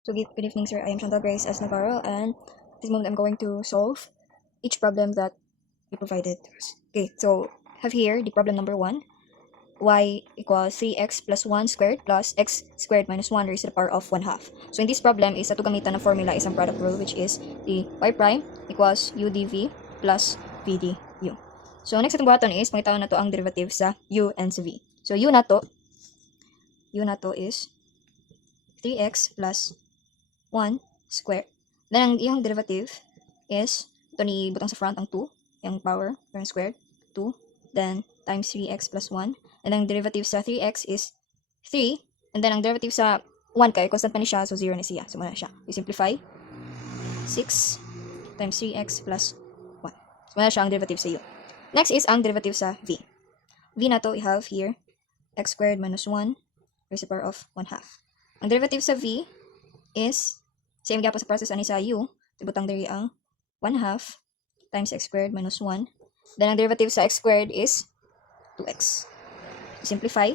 So good evening, sir. I am Chantal Grace S. Navarro, and at this moment I'm going to solve each problem that you provided to us. Okay, so have here the problem number 1. Y equals 3x plus 1 squared plus x squared minus 1 raised to the power of 1 half. So in this problem is ato gamitan na formula is ang product rule, which is the y prime equals u dv plus v du. So next atong buhaton is pangitawan na to ang derivative sa u and sa v. So u na to is 3x plus 1 squared. Then ang iyang derivative is ito ni butang sa front ang 2, yung power, yung squared, 2, then times 3x plus 1. And ang derivative sa 3x is 3, and then ang derivative sa 1 kay constant pa ni siya, so 0 na siya. So muna siya. You simplify, 6 times 3x plus 1. So muna siya ang derivative sa u. Next is ang derivative sa v. V na to, we have here x squared minus 1 raised to the power of 1 half. Ang derivative sa v is same gyapon sa process ani sa u, tibutang diri ang 1 half times x squared minus 1. Then ang derivative sa x squared is 2x. Simplify,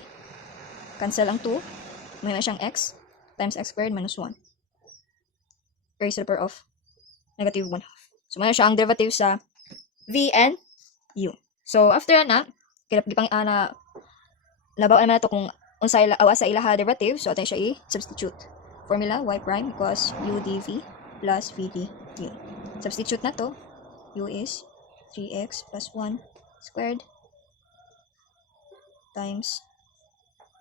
cancel ang 2, may siyang x times x squared minus 1 raised to the power of negative 1 half. So may siya ang derivative sa v and u. So after na, gipang labaw naman nato kung unsay sa ilaha derivative, so atin siya i-substitute. Formula y prime equals u dv plus v du. Substitute na to, u is 3x plus 1 squared times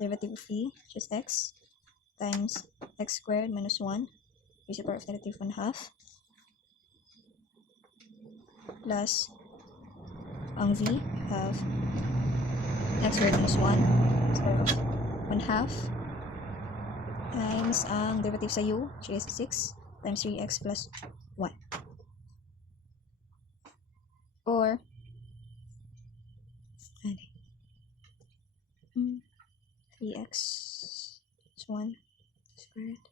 derivative of v, which is x, times x squared minus 1 raised to the power of negative 1 half, plus ang v, have x squared minus 1 raised to the power of 1 half, times ang derivative sa u, which is 6 times 3x plus 1. Or 3x plus 1 squared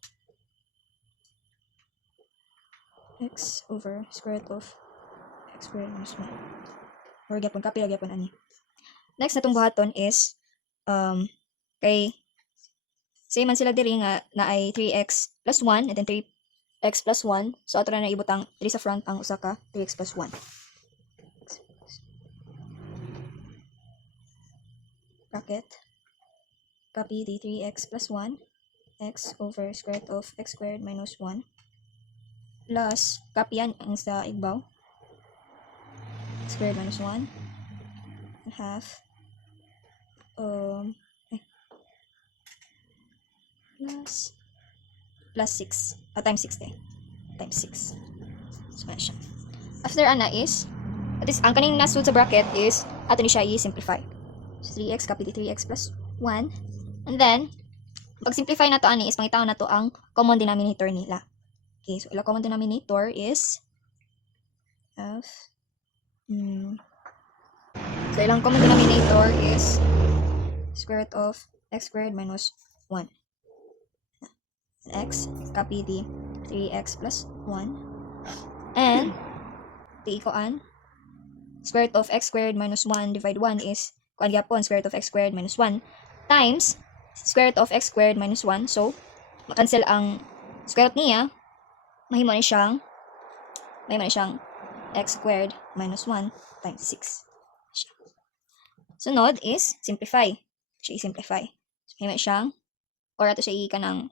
x over square root of x squared minus 1. Or gyapon copy gyapon ani. Next natong buhaton is kay same man sila diri nga na ay 3x plus 1 and then 3x plus 1. So ato na ibutang 3 sa front ang usa ka 3x plus 1. Bracket, copy the 3x plus 1 x over square root of x squared minus 1 plus copy yan ang sa igbaw x squared minus 1 half plus 6 times 6 times 6. So siya. After ana is at least ang kaning nasud sa bracket is ato ni siya i-simplify. So 3x copy the 3x plus 1, and then pag simplify na to ani is pangitaw na to ang common denominator nila. Okay, so ila common denominator is so ilang common denominator is square root of x squared minus 1. X, copy the 3x plus 1, and the ikoan square root of x squared minus 1 divide 1 is kuan gyapon square root of x squared minus 1 times square root of x squared minus 1. So makancel ang square root niya, mahimo ni siyang x squared minus 1 times 6. Sunod is simplify. Siya i-simplify. So mahimo siyang or ato siya i-kanang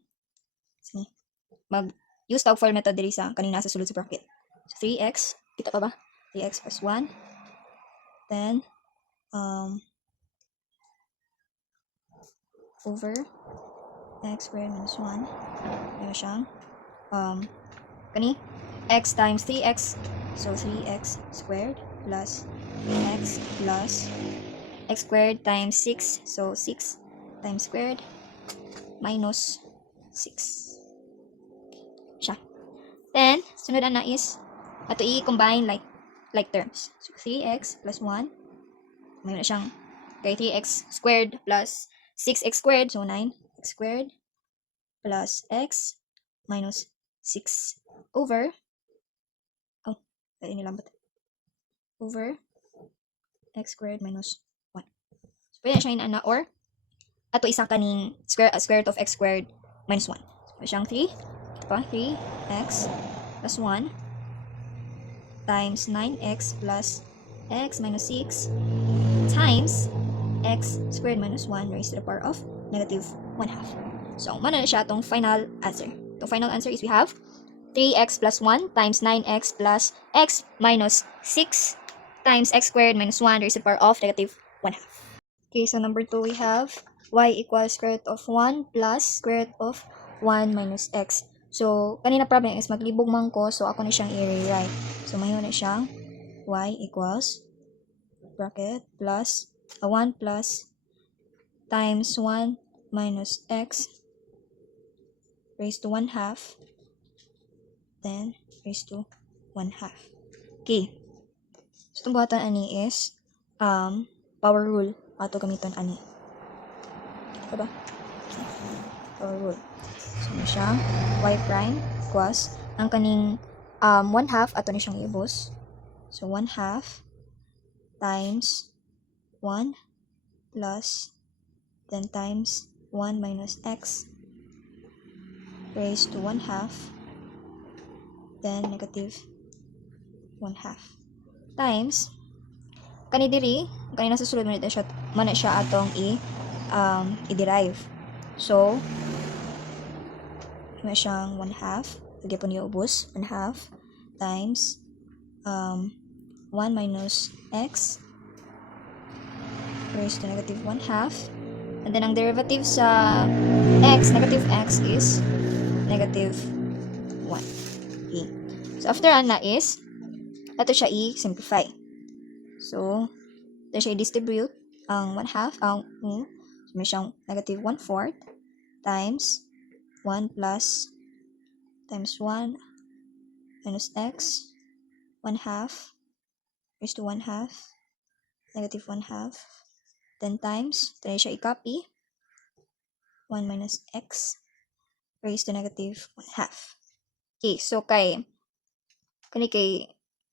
mag-use tawag for method diri sa kanina sa sulod sa bracket. So 3x, kita pa ba? 3x plus 1. Then over x squared minus 1. Mayroon siyang kani x times 3x. So 3x squared plus x plus x squared times 6. So 6 times squared minus 6. Siya. Then, sunod na is ato i-combine like terms. So 3x plus 1. Mayroon siyang kay 3x squared plus 6x squared, so 9x squared plus x minus 6 over over x squared minus 1. So pwede siya na or ato isang kaning square root of x squared minus 1. So siyang 3 pa 3x plus 1 times 9x plus x minus 6 times x squared minus 1 raised to the power of negative 1/2. So, mana na siya itong final answer. The final answer is we have 3x plus 1 times 9x plus x minus 6 times x squared minus 1 raised to the power of negative 1/2. Okay, so number 2 we have y equals square root of 1 plus square root of 1 minus x. So, kanina problem is maglibog man ko, so ako na siyang i-rewrite. So, mayon na siyang y equals bracket plus 1 plus times 1 minus x raised to 1/2 then raised to 1/2. Okay. So, itong buhatan ani is power rule. Ato gamiton ani. Diba? Power rule. So, na siya y prime equals ang kaning 1/2 ato na siyang ibos. So, 1/2 times 1 plus then times 1 minus x raised to 1/2 then negative 1/2 times kanina sa sulod man siya atong i-derive. So, may siyang 1/2 lagi po niya ubos 1/2 times 1 minus x raised to negative 1/2 and then ang derivative sa x, negative x is negative 1. Okay. So, after na is ato siya i-simplify. So, ito siya i-distribute ang 1/2 so may siyang negative 1/4 times 1 plus times 1 minus x 1/2 raised to 1/2 negative 1/2 then times ito siya i-copy 1 minus x raised to negative 1/2. Okay, so kay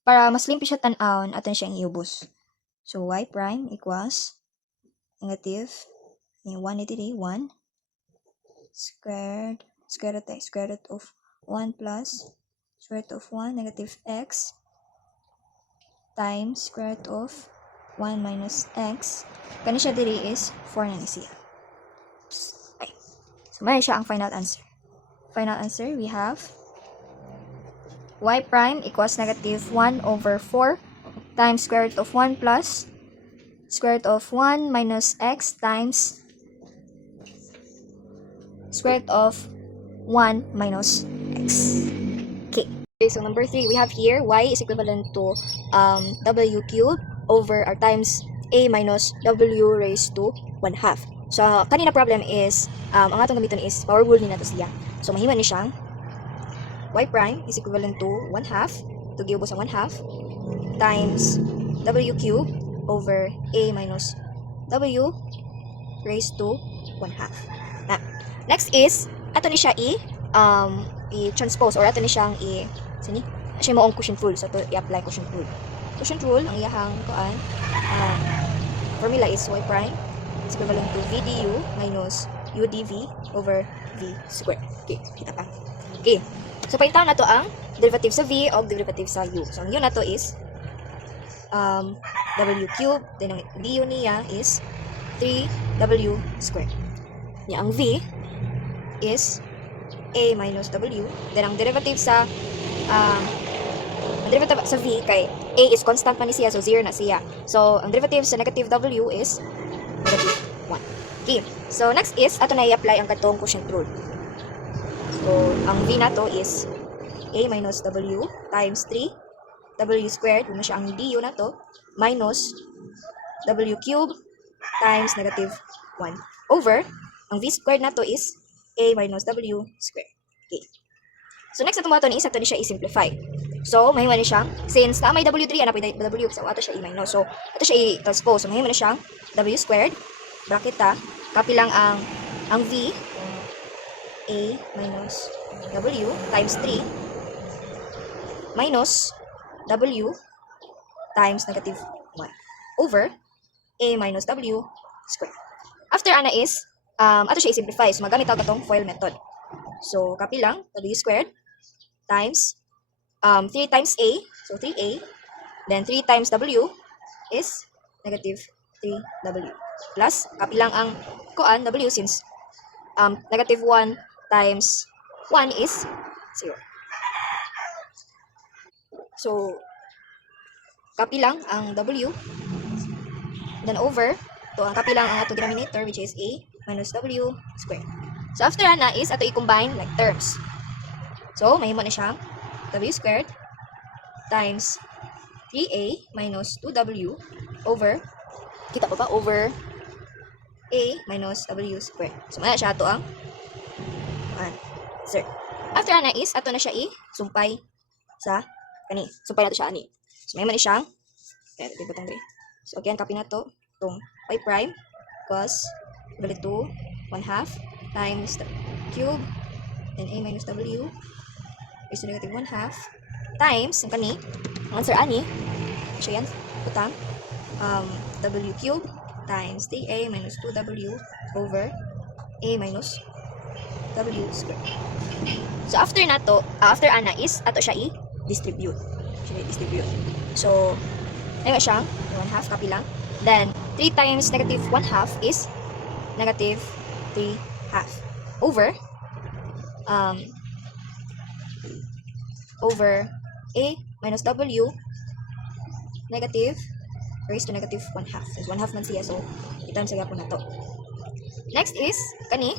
para mas limpi siya tan-awon aton siyang iubos. So, y prime equals negative 1 1 square root of 1 plus square root of 1 negative x times square root of 1 minus x. Kani siya diri is 4 na ni siya. Okay. So, may siya ang final answer. Final answer, we have y prime equals negative 1 over 4 times square root of 1 plus square root of 1 minus x times square root of 1 minus x. Okay. So number 3, we have here y is equivalent to w cubed over or times a minus w raised to 1/2. So kanina problem is ang atong gamiton is power rule ni nato siya. So mahimo ni siyang y prime is equivalent to 1/2 to giubos ang 1/2 times w cubed over a minus w raised to 1/2. Next is ato ni siya i-transpose or ato ni siyang siya mo ang quotient rule. So to i-apply quotient rule. Quotient rule ang iyahang formula is y prime is equivalent to v du minus u dv over v squared. Okay, kita pa. Okay. So, paintaw na to ang derivative sa v o derivative sa u. So, ang u na to is w cubed. Then, ang du niya is 3w squared. Yeah, ang v is a minus w. Then, ang derivative sa v kay a is constant pa ni siya. So, 0 na siya. So, ang derivative sa negative w is negative 1. Okay. So, next is, ato na i-apply ang katong quotient rule. So, ang v na to is a minus w times 3w squared, yun na siya ang du na to, minus w cubed times negative 1 over, ang v squared na to is a minus w squared. Okay. So, next na tumato is, ato ni siya i-simplify. So, mahiwa ni siyang, since na may w3, anapay w, so ato siya i-minus. So, ato siya i-transpose. So, mahiwa ni siyang w squared, bracket copy lang ang v, a minus w times 3 minus w times negative 1 over a minus w squared. After ana is, ato siya i-simplify. So, magamit ako itong FOIL method. So, copy lang, w squared times 3 times a, so 3a, then 3 times w is negative 3w. Plus, copy lang ang kuan, w, since negative 1 times 1 is 0. So, copy lang ang w, then over, to ang copy lang ang ato denominator, which is a minus w squared. So, after na is ato i-combine like terms. So, mahimo na siya w squared times 3a minus 2w over, kita pa ba, over a minus w squared. So, muna siya ato ang answer. After na is, ato na siya i-sumpay sa kani. Sumpay na to siya ani. So, mahimo na siyang, so, again, copy na to, itong y prime equals equal to 1/2 times the cube and a minus w is negative 1/2 times ang kani ang answer ani siya yan putang w cube times 3a minus 2w over a minus w squared. So after nato, after ana is ato siya i-distribute. So ayun siya 1/2 copy lang. Then 3 times negative 1/2 is negative 3/2 over a minus w negative raised to negative 1/2. So 1/2 man siya, so i-times siya po na to. Next is kani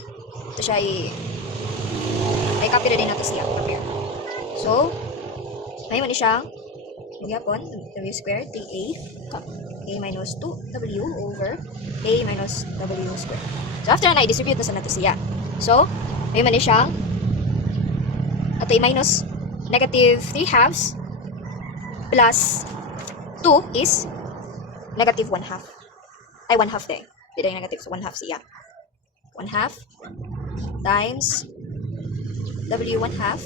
ito siya ay copy na din nato siya, compare. So may man siya magyapon w squared 3a a minus 2w over a minus w squared. So after na i-distribute na sa nato siya. So may man siya ato i-minus negative 3/2 plus 2 is negative 1/2. Ay 1/2 din. Di na negative, so 1/2 siya. 1/2 times w 1/2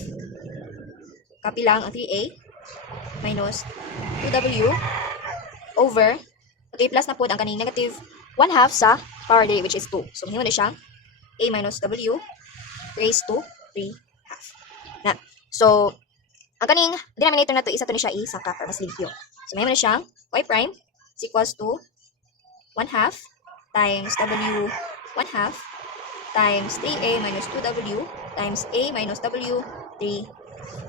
copy lang ang 3a minus 2w over okay, plus na po ang kaning negative 1/2 sa power day, which is 2. So, mahimo na siyang a minus w raised to 3/2. Na. So, ang kaning denominator na to, isa to ni siya isangka para mas limpyo. So, mahimo na siyang y prime is equals to 1/2 times w 1/2 times 3a minus 2w times a minus w 3.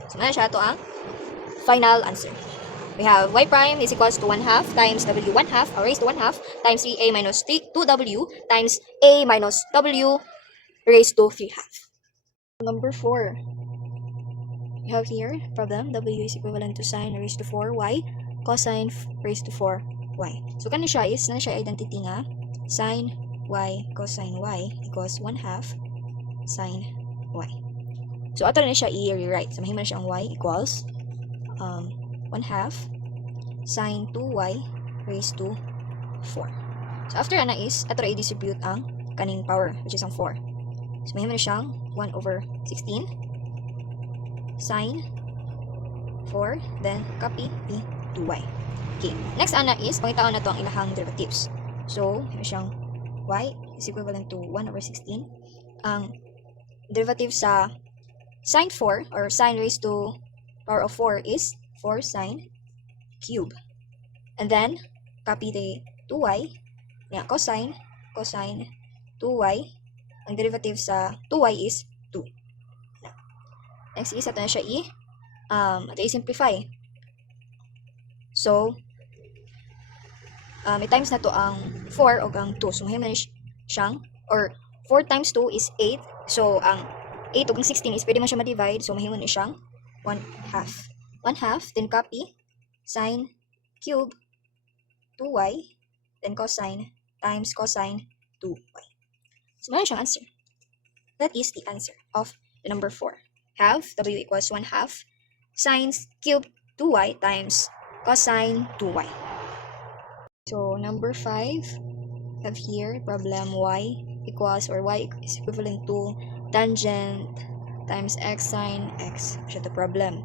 So, mahimo na siya to ang final answer. We have y prime is equals to 1/2 times w 1/2 or raised to 1/2 times 3a minus 2w times a minus w raised to 3/2. Number 4. We have here problem w is equivalent to sine raised to 4y cosine raised to 4y. So kani siya is na siya identity nga sine y cosine y equals 1/2 sine y. So ato na siya i-rewrite. So mahimo na siya ang y equals 1/2 sine 2y raised to 4. So after ana is ato i-distribute ang kaning power, which is ang 4. So mahimo na siyang 1 over 16 sine 4, then copy the 2y. Okay, next ana is pangitaon na to ang ilahang derivatives. So mahimo siyang y is equivalent to 1 over 16. Ang derivative sa sine 4 or sine raised to power of 4 is 4 sine cube. And then, copy the 2y. Yeah, cosine 2y. Ang derivative sa 2y is 2. Next is, ito na siya ito i-simplify. So, i-times na to ang 4 o ang 2. So, mahimo na siyang, or 4 times 2 is 8. So, ang 8 o ang 16 is pwede mo siya ma-divide. So, mahimo na siyang 1/2. 1/2, then copy, sine cube 2y, then cosine times cosine 2y. So, meron siyang answer. That is the answer of the number 4. Have w equals 1/2 sine cube 2y times cosine 2y. So, number 5, have here problem y equals, or y is equivalent to tangent times x sine x. Siya the problem.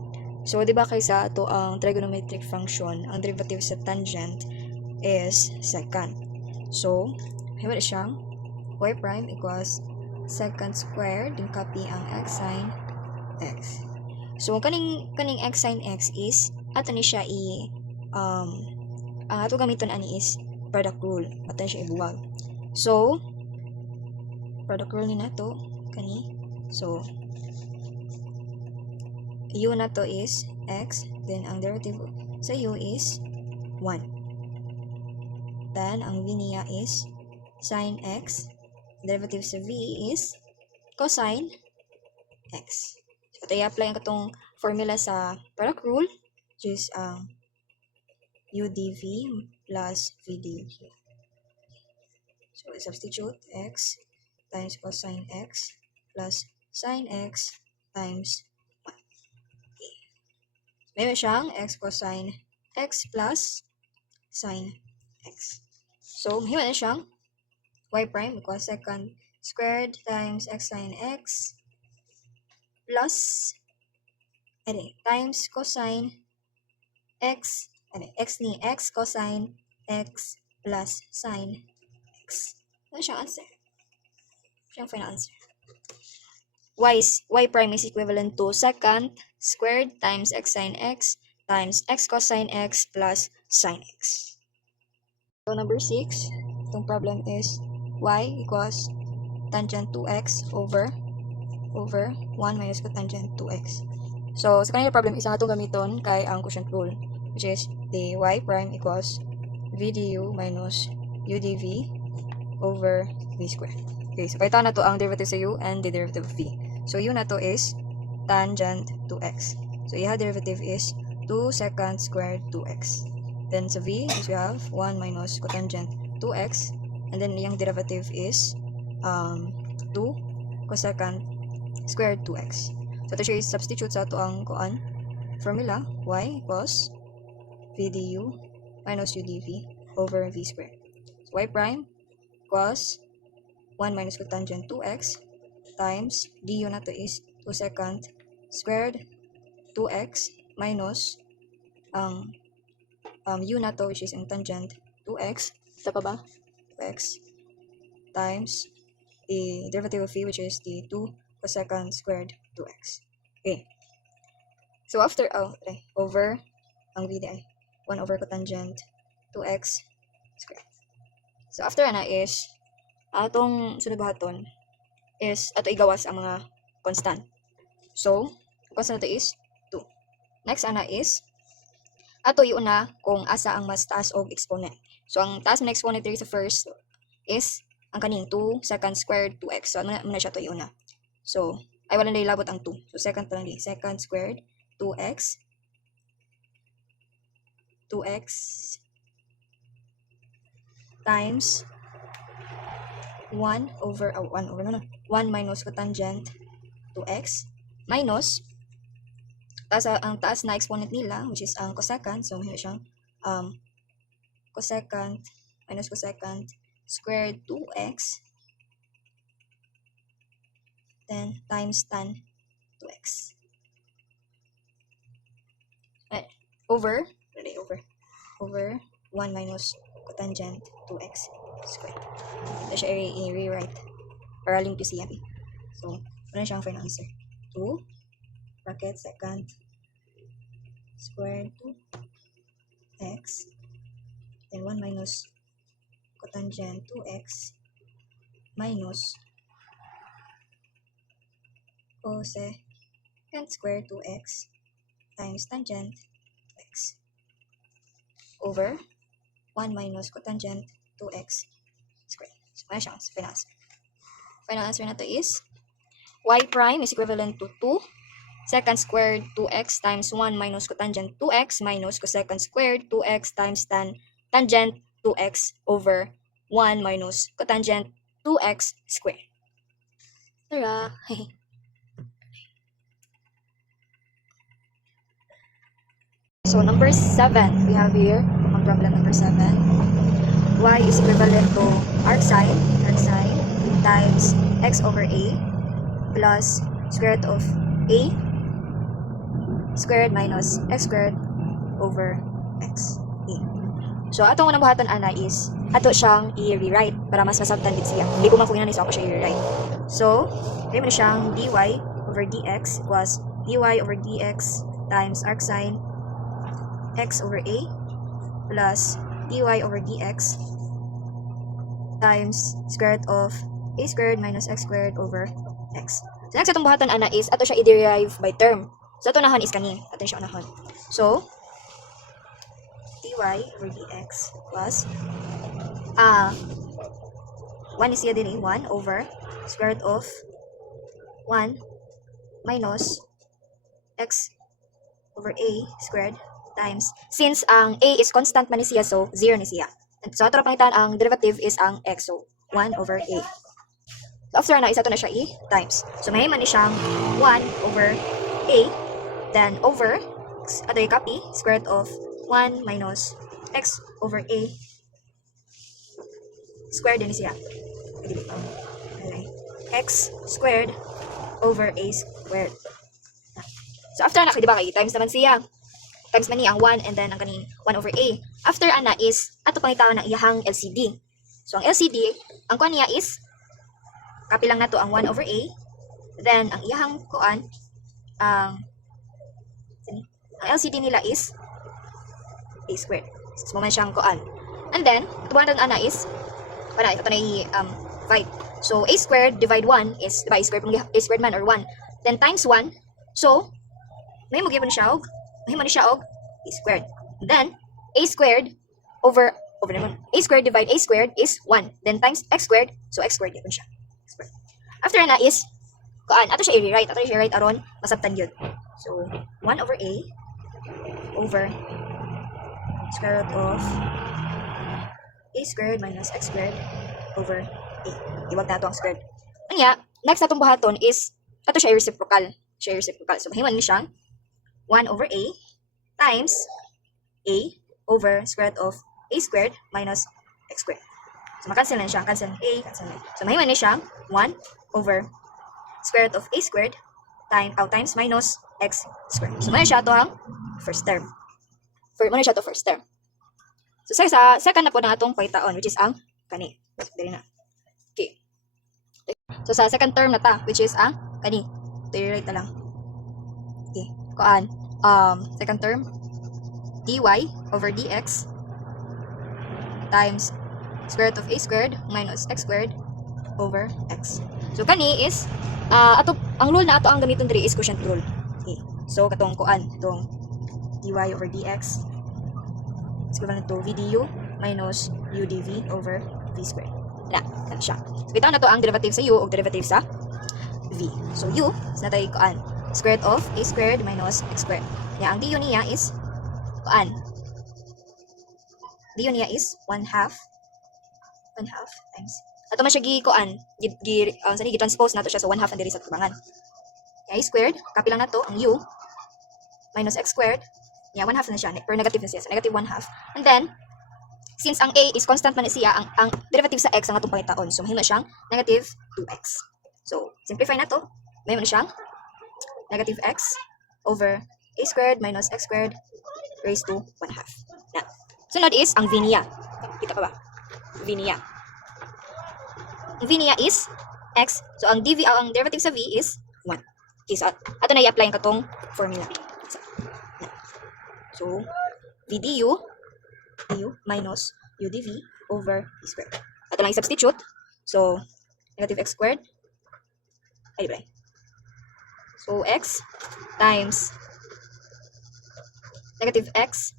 So, di ba kaysa ito ang trigonometric function, ang derivative sa tangent is second. So, hiwala siyang y prime equals secant squared, then copy ang x sin x. So kaning x sin x is ato ni siya ang ato gamiton ani is product rule. Ato ni siya ibuwag. So product rule ni nato kani. So u na to is x, then ang derivative sa u is 1. Then ang v niya is sin x, derivative sa v is cosine x. So ito i-apply ang katong formula sa product rule, which is u dv plus v dv. So substitute x times cosine x plus sin x times meron siyang x cosine x plus sin x. So, mahiwa na siyang y prime equals secant squared times x sin x plus times cosine x x ni x cosine x plus sin x. Ano siyang answer? Siyang final answer. Y prime is equivalent to secant squared times x sin x times x cosine x plus sin x. So number 6, itong problem is y equals tangent 2x over 1 minus cotangent 2x. So sa kanila problem, isang atong gamiton kay ang quotient rule, which is the y prime equals v du minus u dv over v squared. Okay, so pakita na to ang derivative sa u and the derivative of v. So, u na to is tangent 2x. So, iha derivative is 2 secant squared 2x. Then, sa v, is we have 1 minus cotangent 2x. And then, yung derivative is 2 cosecant squared 2x. So, ito siya is substitute sa ito ang formula. Y equals v du minus u dv over v squared. So, y prime equals 1 minus cotangent 2x times du na to is 2 secant squared 2x minus u na to which is ang tangent 2x. Ito pa ba? 2x times the derivative of v which is the 2 cosecant squared 2x. Okay. So after over ang v ay 1 over cotangent 2x squared. So after ana is atong sunod buhaton is ato igawas ang mga constant. So, constant na to is 2. Next ana is ato iuna kung asa ang mas taas og exponent. So, ang taas ng exponent diri sa first is ang kaning 2 secant squared 2x. So, ano na siya to iuna. So, ay wala na ilabot ang 2. So, second pa lang di. Secant squared 2x times 1 minus cotangent 2x minus ang taas na exponent nila which is ang cosecant. So may siyang cosecant minus cosecant squared 2x then times tan 2x over 1 minus cotangent 2x squared. Ito siya i-rewrite para link to siya. So, ano siyang final answer? 2 bracket secant squared 2x then 1 minus cotangent 2x minus cosecant squared 2x times tangent 2x over 1 minus cotangent 2x squared. So, ano siya? Final answer. Final answer na to is y prime is equivalent to 2 secant squared 2x times 1 minus cotangent 2x minus cosecant squared 2x times tangent 2x over 1 minus cotangent 2x squared. Tara! So, number 7, we have here, ang problem number 7. Y is equivalent to arc sine times x over a plus square root of a squared minus x squared over x. So, atong unang buhatan ana is, ato siyang i-rewrite para mas masabtan din siya. Hindi ko man kung ina so ako siya i-rewrite. So, may mo siyang dy over dx equals dy over dx times arcsine x over a plus dy over dx times square root of a squared minus x squared over x. So, next atong buhatan ana is ato siya i-derive by term. So, ato nahan is kani. Ato siya nahan. So, dy over dx plus 1 is din 1 over square root of 1 minus x over a squared times, since ang a is constant man ni siya, so 0 ni siya. So ato ra pangitan ang derivative is ang x, so 1 over a. So after na is ato na siya i-times. So may man ni siyang 1 over a, then over ato i-copy square root of 1 minus x over a squared din ni siya. Okay. X squared over a squared. So after na, di ba kay times naman siya. Times man niya ang 1 and then ang kaning 1 over a. After ana is ato pangitawan ng iyahang LCD. So ang LCD, ang kuan niya is copy lang nato ang 1 over a. Then ang iyahang kuan ang LCD nila is a squared. So man siyang kuan. And then tubuhan ana is para ito na i-divide. So a squared divide 1 is diba a squared man or 1. Then times 1. So may mo gyapon siya og a squared. Then a squared over naman. A squared divide a squared is 1. Then times x squared, so x squared gyapon siya. Squared. After na is kuan ato siya i-rewrite. Ato siya i-write aron masabtan yun. So 1 over a over square root of a squared minus x squared over a. Iwag na ito ang squared. Kanya, next na itong buhaton is, ito siya reciprocal. So, mahiman niya siyang 1 over a times a over square root of a squared minus x squared. So, makancel na siya. Cancel a, cancel na. So, mahiman niya siyang 1 over square root of a squared times minus x squared. So, muna siya ito ang first term. So, sa second na po na itong paitaon, which is ang kani. Dali na. Okay. So, sa second term na ta, which is ang kani. Ito i-write na lang. Okay. Kuan. Second term, dy over dx times square root of a squared minus x squared over x. So, kani is, ang rule na ato ang gamiton diri is quotient rule. Okay. So, katong kuan, itong dy over dx is equivalent to v du minus u dv over v squared. Yan siya. So, bitaw na to ang derivative sa u o derivative sa v. So, u is na tayo kuan. Square root of a squared minus x squared. Yan, ang du niya is kuan. Du niya is 1/2 times. Ato man siya gi-kuan, gi-transpose nato siya, so 1/2 ang diri sa tubangan. A squared, copy lang nato ang u minus x squared. Yeah, 1/2 na siya, pero negative na siya, so negative 1/2. And then, since ang a is constant man siya, ang derivative sa x ang atong pangitaon. So, mahimo siyang negative 2x. So, simplify na to. Mahimo na siyang negative x over a squared minus x squared raised to 1/2. Yan. Sunod is ang v niya. Kita pa ba? V niya. Ang v niya is x. So, ang derivative sa v is 1. Okay, so, ato na i-apply ang katong formula. So, v du minus u dv over v squared. Ato lang i-substitute. So, negative x squared. Ay, diba? So, x times negative x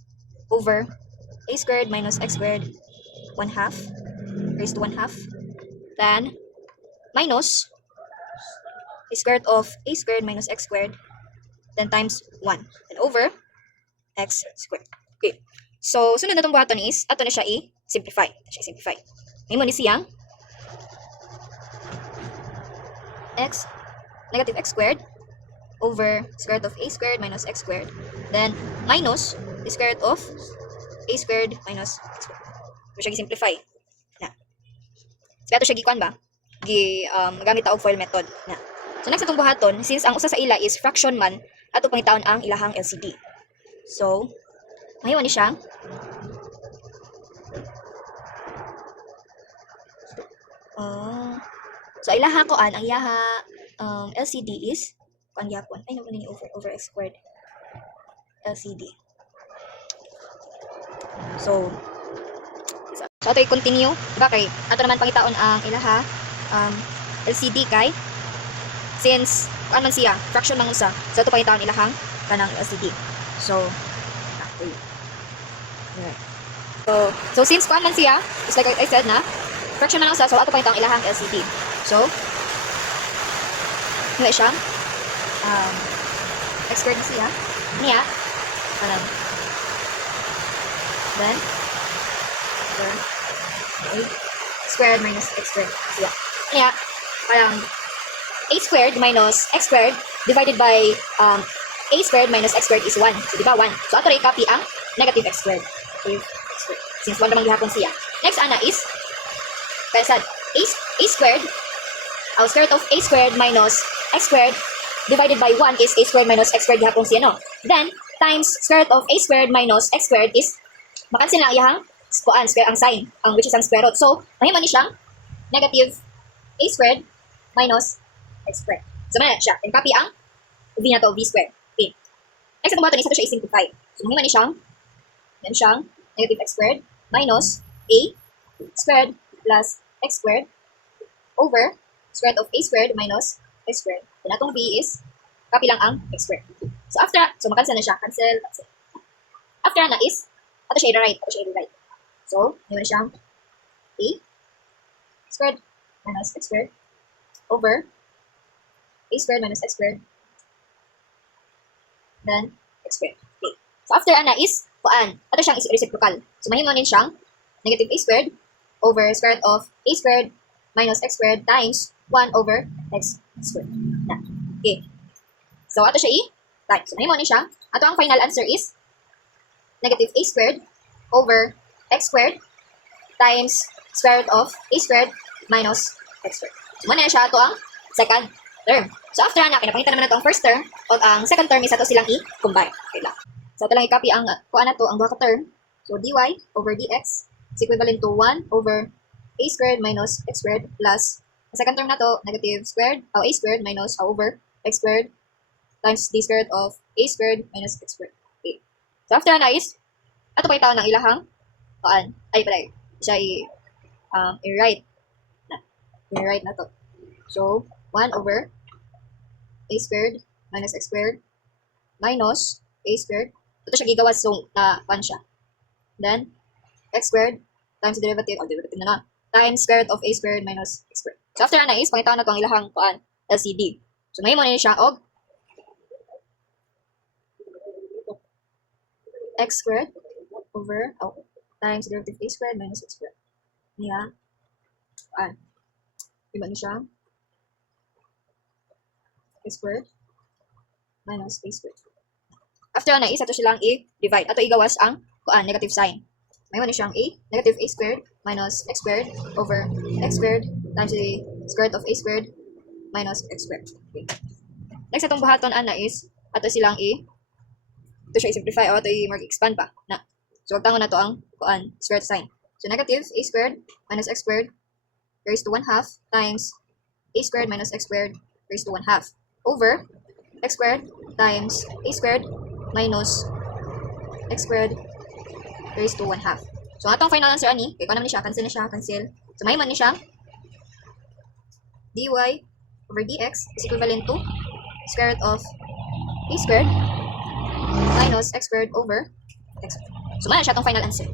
over a squared minus x squared 1/2 raised to 1/2. Then, minus a square root of a squared minus x squared. Then, times 1. And over x squared. Okay. So, sunod na itong buhaton is, ato na siya i-simplify. May mo ni siyang x, negative x squared over square root of a squared minus x squared. Then, minus the square root of a squared minus x squared. May siya i-simplify. Na. So, ato siya gi-kuan ba? Gamit ta og FOIL method. Na. So, next itong buhaton, since ang usa sa ila is fraction man, ato pangitaon ang ilahang LCD. So, mahiwan ni siya. So, So ilaha ko ang iyaha LCD is kuan gyapon. Ay naman ni over x squared LCD. So ato i-continue. Diba kay ato naman pangitaon ang ilaha LCD kay since kuan man siya, fraction man usa. So ato pangitaon ilahang kanang LCD. So okay. Alright. So since kuan man siya, it's like I said na, fraction man usa, so ato pangitaon ilahang LCD. So wala siya x squared na siya niya then a squared minus x squared siya niya a squared minus x squared divided by a squared minus x squared is 1. So di ba 1? So ato ray copy ang negative x squared. Negative x squared. Since 1 naman gihapon siya. Next ana is kaya sad a squared square root of a squared minus x squared divided by 1 is a squared minus x squared gihapon siya, no? Then, times square root of a squared minus x squared is, makansin lang iyahang square ang sign, which is ang square root. So, mahima ni siyang negative a squared minus x squared. So, mana siya. Then, copy ang v na to, v squared. Okay. Next, itong bato, isa to siya i-simplify. So, mahima ni siyang, negative x squared minus a squared plus x squared over square root of a squared minus x squared. Then atong b is copy lang ang x squared. So after, so makancel na siya, cancel. After na is ato siya i-rewrite, So, yun siyang a squared minus x squared over a squared minus x squared then x squared. Okay. So after ana is kuan, ato siyang reciprocal. So mahimo siyang negative a squared over square root of a squared minus x squared times 1 over x squared. Na. Okay. So, ato siya i-type. So, mahimo ni siya. Ato ang final answer is negative a squared over x squared times square root of a squared minus x squared. So, muna siya ato ang second term. So, after na, kinapangita naman nato ang first term o ang second term is ato silang i-combine. Okay lang. So, ato lang i-copy ang kuha na to, ang duha ka term. So, dy over dx is equivalent to 1 over a squared minus x squared plus ang second term na to, negative squared, a squared minus over x squared times d squared of a squared minus x squared. Okay. So after na is, ato pa itaw ng ilahang, siya i-write na to. So, 1 over a squared minus x squared minus a squared. Ito siya gigawas, so, 1 siya. Then, x squared times the derivative na times square root of a squared minus x squared. So after na is, pangitaw na itong ilahang LCD. So mahimo na siya og x squared over times derivative a squared minus x squared. Niya. Iba ni siya. X squared minus a squared. After na is, ato silang i-divide. Ato igawas ang negative sign. May ni siyang a, negative a squared minus x squared over x squared times the square root of a squared minus x squared. Okay. Next, atong buhaton ana is, ato silang ito siya i-simplify o ito i-expand pa. Na. So, wagtangon na to ang square root sign. So, negative a squared minus x squared raised to 1/2 times a squared minus x squared raised to 1/2 over x squared times a squared minus x squared raised to 1/2. So, atong final answer ani, kaya kung naman ni siya, cancel. So, may man ni siya, dy over dx is equivalent to square root of a squared minus x squared over x squared. So, man siya atong final answer.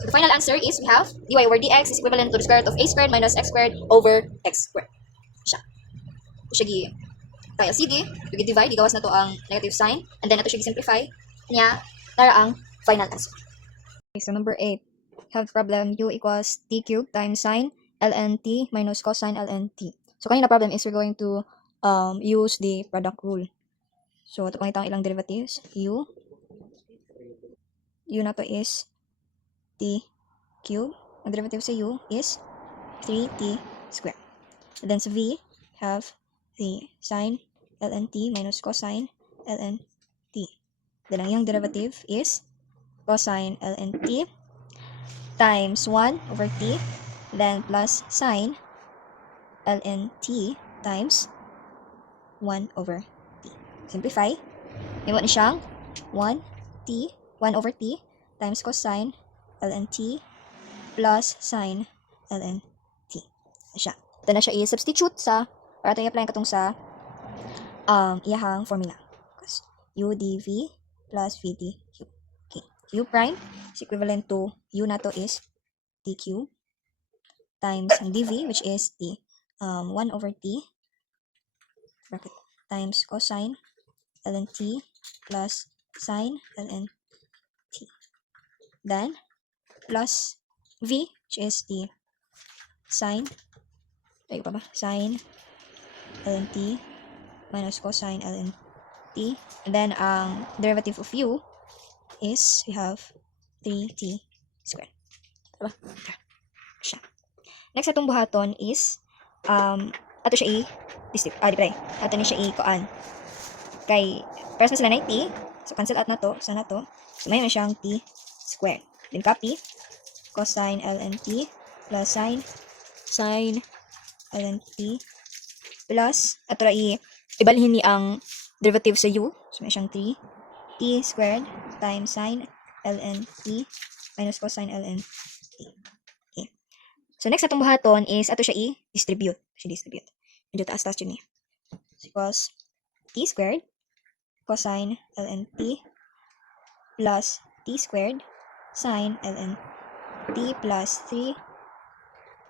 So, the final answer is we have dy over dx is equivalent to the square root of a squared minus x squared over x squared. Siya. Siya kaya LCD, divide, igawas na to ang negative sign, and then ito siya simplify niya, tara ang final answer. Okay, so number 8, have problem u equals t cubed times sine ln t minus cosine ln t. So kanina problem is we're going to use the product rule. So ito pang itang ilang derivatives, u na to is t cubed, ang derivative sa u is 3t squared. And then sa v, have the sine ln t minus cosine ln t. Then ang iyang derivative is cosine ln t times 1 over t, then plus sine ln t times 1 over t. Simplify. May mo ni siyang 1t, 1 over t times cosine ln t plus sine ln t. Siya. Ito na siya i-substitute sa, para ito i-apply katong sa iyahang formula. u dv plus v dq. Okay. U prime is equivalent to, u na to is dq times ang dv, which is the 1 over t bracket times cosine ln t plus sine ln t. Then, plus v, which is the sine, tayo pa ba? Sine ln t minus cosine ln t. And then, ang derivative of u is, we have 3t squared. Diba? Siya. Next, atong buhaton is, ato siya di ba? Ato ni siya kuan. Kay, pares na sila na t. So, cancel out na to. Sana to. So, may na siyang t squared. Then, copy. Cosine ln t plus sine ln t plus, ato ra ibalhin ni ang derivative sa u. So, may siyang 3t squared times sine ln t minus cosine ln t. Okay. So, next atong buhaton is, ato siya i-distribute. Medyo taas-taas yun eh. So, equals t squared cosine ln t plus t squared sine ln t plus 3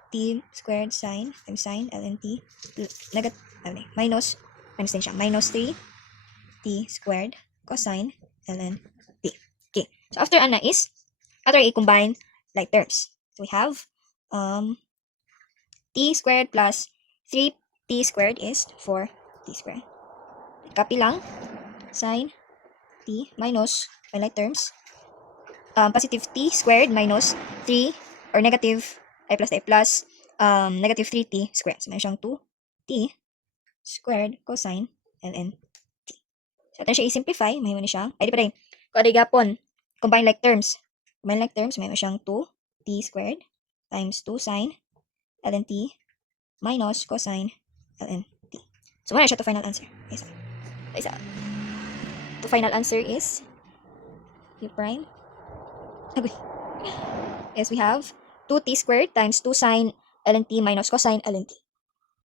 t squared sine times sine ln t minus din siya, minus 3 t squared cosine ln t. Okay. So, after ana is, after i-combine like terms. So, we have t squared plus 3t squared is 4t squared. Copy lang. Sine t minus, by like terms, positive t squared minus 3, or negative, plus negative 3t squared. So, may siyang 2t squared cosine ln t. So, atin siya i-simplify. May mo ni siyang, di pa rin. Kung aday gapon, combine like terms. May mo siyang 2t squared times 2 sine ln t minus cosine ln t. So, muna siya to final answer. Isa. The final answer is u prime. Yes, we have 2t squared times 2 sine ln t minus cosine ln t.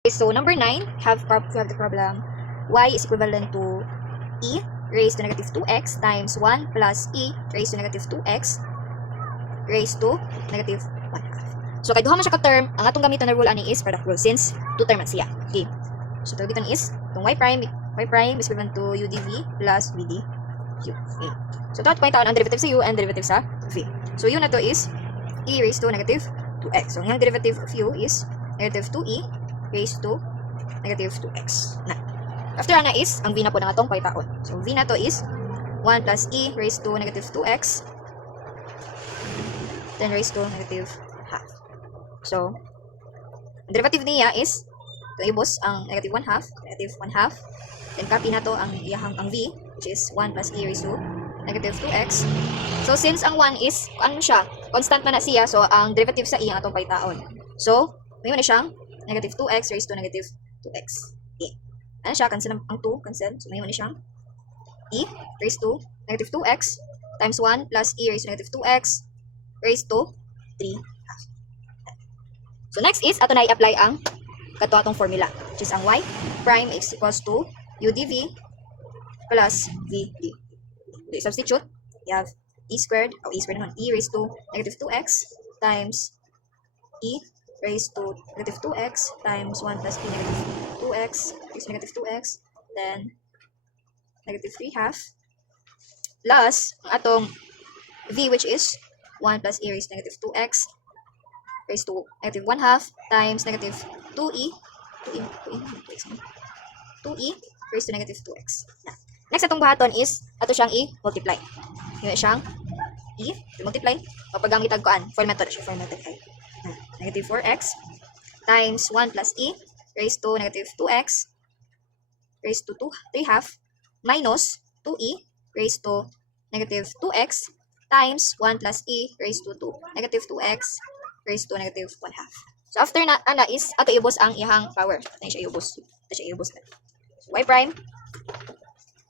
Okay, so number 9, we have the problem y is equivalent to e raised to negative 2x times 1 plus e raised to negative 2x raised to negative 1 half. So, kay duha man siya ka-term, ang atong gamiton na rule ani is product rule since 2 term man siya. Okay. So, tawag ito is, itong y prime is equivalent to u dv plus v dq. Okay. So, ito point out ang derivative sa u and derivative sa v. So, u na to is e raised to negative 2x. So, ang derivative of u is negative 2e raised to negative 2x. Na. After ana is, ang v na po ng atong paitaon. So, v na to is 1 plus e raised to negative 2x then raised to negative half. So, derivative niya is, ito ibos ang negative 1 half, then copy na to ang ang v, which is 1 plus e raised to negative 2x. So, since ang 1 is, ano siya, constant na siya, so ang derivative sa e ang atong paitaon. So, may mo na siyang negative 2x raised to negative 2x. Okay. Ano siya, cancel ang 2, cancel. So, may mo na siyang e raised to negative 2x times 1 plus e raised to negative 2x raised to 3 half. So, next is, ato na i-apply ang atong formula, which is ang y prime is equals to u dv plus v dq. Okay, substitute, you have e squared raised to negative 2x times e raised to negative 2x times 1 plus e negative 2x is negative 2x, then negative 3 half, plus ang atong v, which is 1 plus e raised to negative 2x raised to negative 1 half times negative 2e raised to negative 2x. Yeah. Next atong buhaton is, ato siyang i-multiply. Yung siyang i-multiply. O paggamit ang kuan, for method ay. Negative 4x times 1 plus e raised to negative 2x raised to 3 half minus 2e raised to negative 2x times 1 plus e raised to negative 2x raised to negative 1 half. So after na ana is ato iubos ang iyang power. Ato siya iubos. Ato siya iubos na. So y prime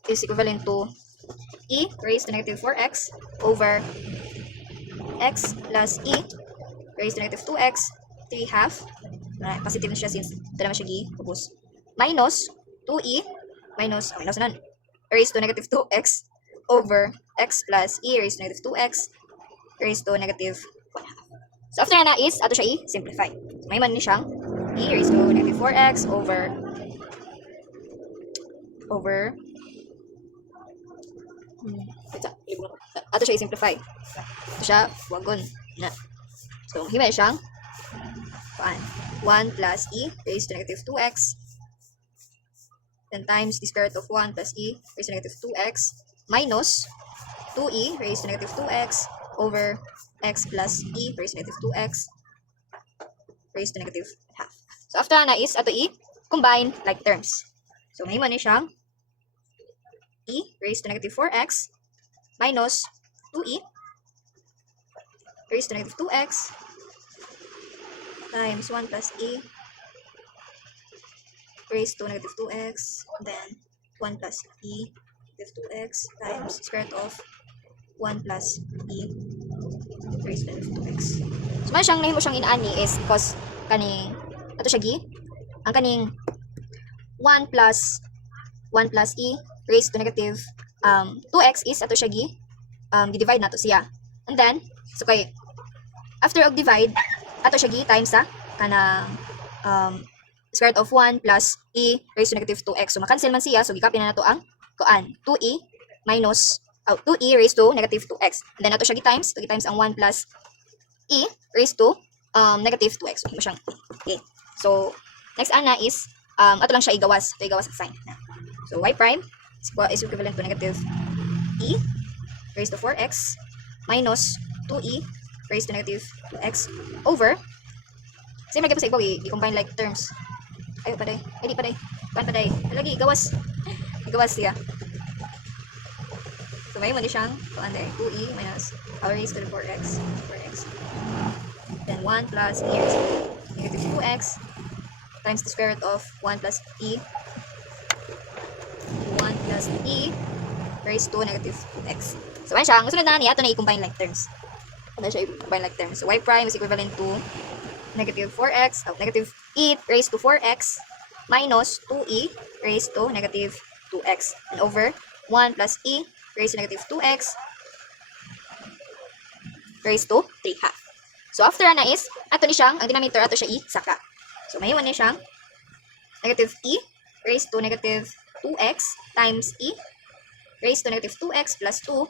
is equivalent to e raised to negative 4x over x plus e raised to negative 2x 3 half. Positive na siya since ito naman siya giubos. Minus 2e minus na raised to negative 2x over x plus e raised to negative 2x raised to negative 1 half. So after na is ato siya i-simplify. So, may man ni siyang e raised to negative 4x over ato siya i-simplify. Ato siya wagon na. So himay siyang 1 plus e raised to negative 2x then times the square root of 1 plus e raised to negative 2x minus 2e raised to negative 2x over x plus e raised to negative 2x raised to negative half. So after na is ato i-combine like terms. So may man ni siyang e raised to negative 4x minus 2e raised to negative 2x times 1 plus e raised to negative 2x then 1 plus e negative 2x times square root of 1 plus e raised to negative 2x. So man siyang nahimo siyang inaani is because kaning ato siya ang kaning 1 plus e raised to negative 2x is ato siya di-divide nato siya. And then so kay after og divide ato siya times sa kanang square root of 1 plus e raised to negative 2x. So makancel man siya, so gikapin na nato ang kuan 2e minus 2e raised to negative 2x. And then ato siya times ang 1 plus e raised to negative 2x. So himo siyang okay. So next ana is ato lang siya igawas. Ito igawas sa sign. So y prime is equivalent to negative e raised to 4x minus 2e raised to negative 2x over same lagi po sa ibaw i-combine like terms. Ayo paday. Ay di paday. Pan paday. Lagi gawas. Gawas siya. So may mo ni siyang 2e minus raised to the 4x then 1 plus e raised to negative 2x times the square root of 1 plus e raised to negative 2x. So man siya, ang sunod na niya ato na i-combine like terms. Ano siya i-combine like terms. So y prime is equivalent to negative 4x, negative e raised to 4x minus 2e raised to negative 2x and over 1 plus e raised to negative 2x raised to 3 half. So after na is, ato ni siyang, ang denominator ato siya i-saka. So may ni siyang negative e raised to negative 2x times e raised to negative 2x plus 2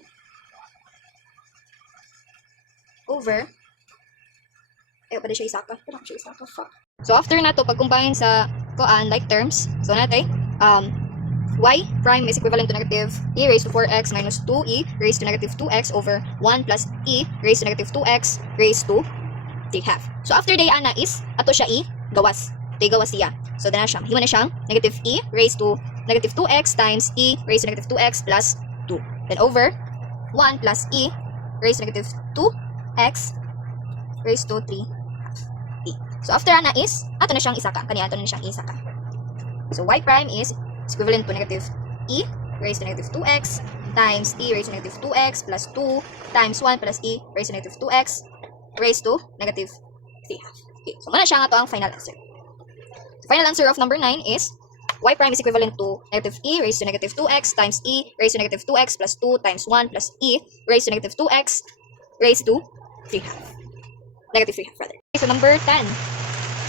over pwede siya isaka. Fuck. So after na to pag-combine sa kuan like terms, so natin y prime is equivalent to negative e raised to 4x minus 2e raised to negative 2x over 1 plus e raised to negative 2x raised to 3 half. So after day ana is ato siya i-gawas. Gawas siya. So dana siya. Himo na siyang negative e raised to negative 2x times e raised to negative 2x plus 2. Then over 1 plus e raised to negative 2x raised to 3 half e. So after na is ato na siyang isaka. Kaniya ato na siyang isaka. So y prime is equivalent to negative e raised to negative 2x times e raised to negative 2x plus 2 times 1 plus e raised to negative 2x raised to negative 3 half. Okay. So muna siya nga to ang final answer. The final answer of number 9 is y prime is equivalent to negative e raised to negative 2x times e raised to negative 2x plus 2 times 1 plus e raised to negative 2x raised to 3 half. Negative 3 half rather. Okay, so number 10.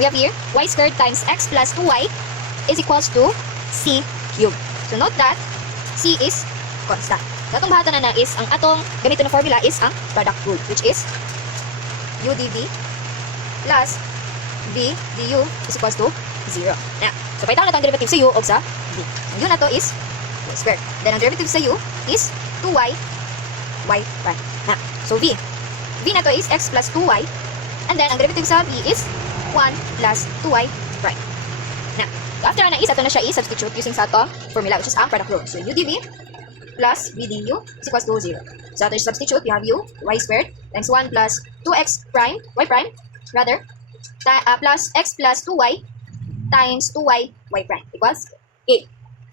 We have here y squared times x plus 2y is equals to c cubed. So note that c is constant. So atong bahatan na is ang atong ganito na formula is ang product rule which is u dv plus v du is equals to 0. Na. So paitawan nato ang derivative sa u o sa v. Ang u na to is y squared. Then ang derivative sa u is 2y y prime. Na. So v na to is x plus 2y and then ang derivative sa v is 1 plus 2y prime. Na. So after na is ato na siya i-substitute using sa ato formula which is ang product rule. So u dv plus v du is equals to 0. So ato substitute, we have u y squared times 1 plus 2x prime y prime rather plus x plus 2y times 2y y prime equals a.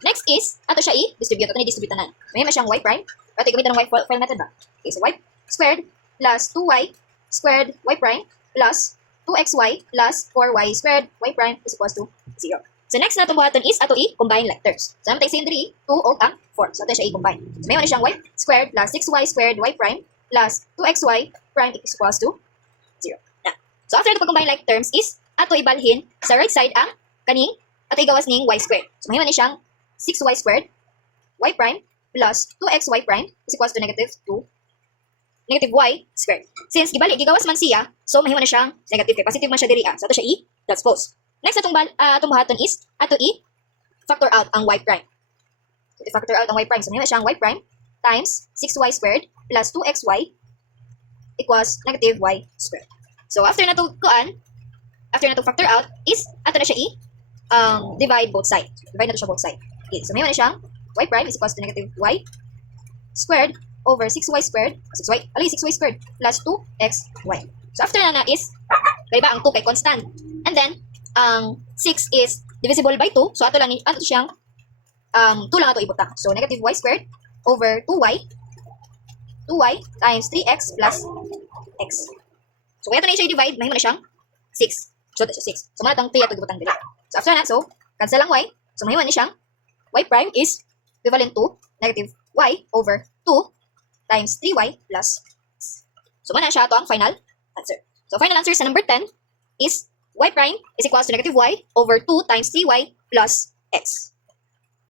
Next is, ato siya i-distribute. Ato ni-distribute na. May siyang y prime. Ato gamitan ng y file method ba? Okay, so y squared plus 2y squared y prime plus 2xy plus 4y squared y prime is equals to 0. So next na itong buhaton is ato i-combine like terms. So naman tayo sa 3, 2 o 4. So ato siya i-combine. So may siyang y squared plus 6y squared y prime plus 2xy prime is equals to 0. Na. So after ito pag-combine like terms is ato ibalhin sa right side ang kaning ato igawas ning y squared. So may siyang 6y squared y prime plus 2xy prime is equals to negative y squared. Since gibali gigawas man siya, so mahimo na siyang negative kay positive man siya diri. So ato siya i-transpose. Next atong buhaton is ato i-factor out ang y prime. So i-factor out ang y prime. So mahimo siyang y prime times 6y squared plus 2xy equals negative y squared. So after na to factor out is ato na siya divide both sides. Divide na to siya both sides. Okay, so may siyang y prime is equals to negative y squared over 6y squared, 6y squared plus 2xy. So after na is, kaya ba ang 2 kay constant. And then, ang 6 is divisible by 2. So ato siyang 2 lang ato ibutang. So negative y squared over 2y times 3x plus x. So kaya ito na siya i-divide, mahimo na siyang 6. So ito siya 6. So mga itong 3 ato ibutang dili. So after na, so cancel lang y. So mahimo na siyang y prime is equivalent to negative y over 2 times 3y plus x. So mana siya ito ang final answer. So final answer sa number 10 is y prime is equals to negative y over 2 times 3y plus x.